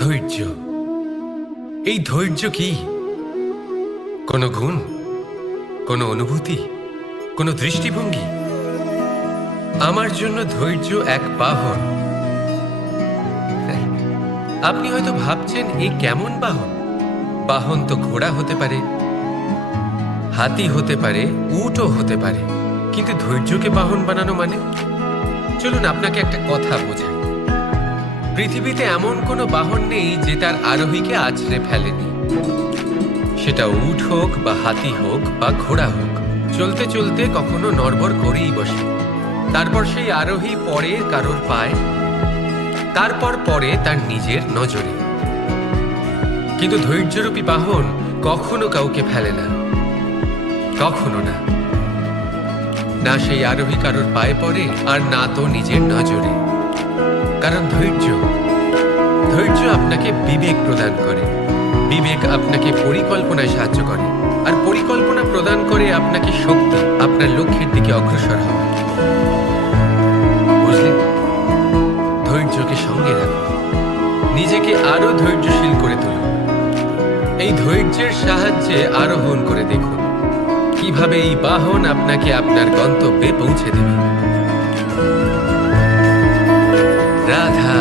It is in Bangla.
ধৈর্য। এই ধৈর্য কি কোনো গুণ, কোনো অনুভূতি, কোনো দৃষ্টিভঙ্গি? আমার জন্য ধৈর্য এক বাহন। আপনি হয়তো ভাবছেন এই কেমন বাহন? বাহন তো ঘোড়া হতে পারে, হাতি হতে পারে, উটও হতে পারে, কিন্তু ধৈর্যকে বাহন বানানো মানে? চলুন আপনাকে একটা কথা বোঝাই। পৃথিবীতে এমন কোনো বাহন নেই যে তার আরোহীকে আছড়ে ফেলেনি। সেটা উট হোক বা হাতি হোক বা ঘোড়া হোক, চলতে চলতে কখনো নড়বড় করেই বসে। তারপর সেই আরোহী পরে কারোর পায়, তারপর পরে তার নিজের নজরে। কিন্তু ধৈর্যরূপী বাহন কখনো কাউকে ফেলে না, কখনো না। না সেই আরোহী কারোর পায়ে পড়ে, আর না তো নিজের নজরে। কারণ ধৈর্য আপনাকে বিবেক প্রদান করে, বিবেক আপনাকে পরিকল্পনায় সাহায্য করে, আর পরিকল্পনা প্রদান করে আপনাকে শক্তি, আপনার লক্ষ্যের দিকে অগ্রসর হওয়া। বুঝলেন? ধৈর্যকে সঙ্গে রাখুন, নিজেকে আরো ধৈর্যশীল করে তুলুন। এই ধৈর্যের সাহায্যে আরোহণ করে দেখুন কিভাবে এই বাহন আপনাকে আপনার গন্তব্যে পৌঁছে দেবে। রাধা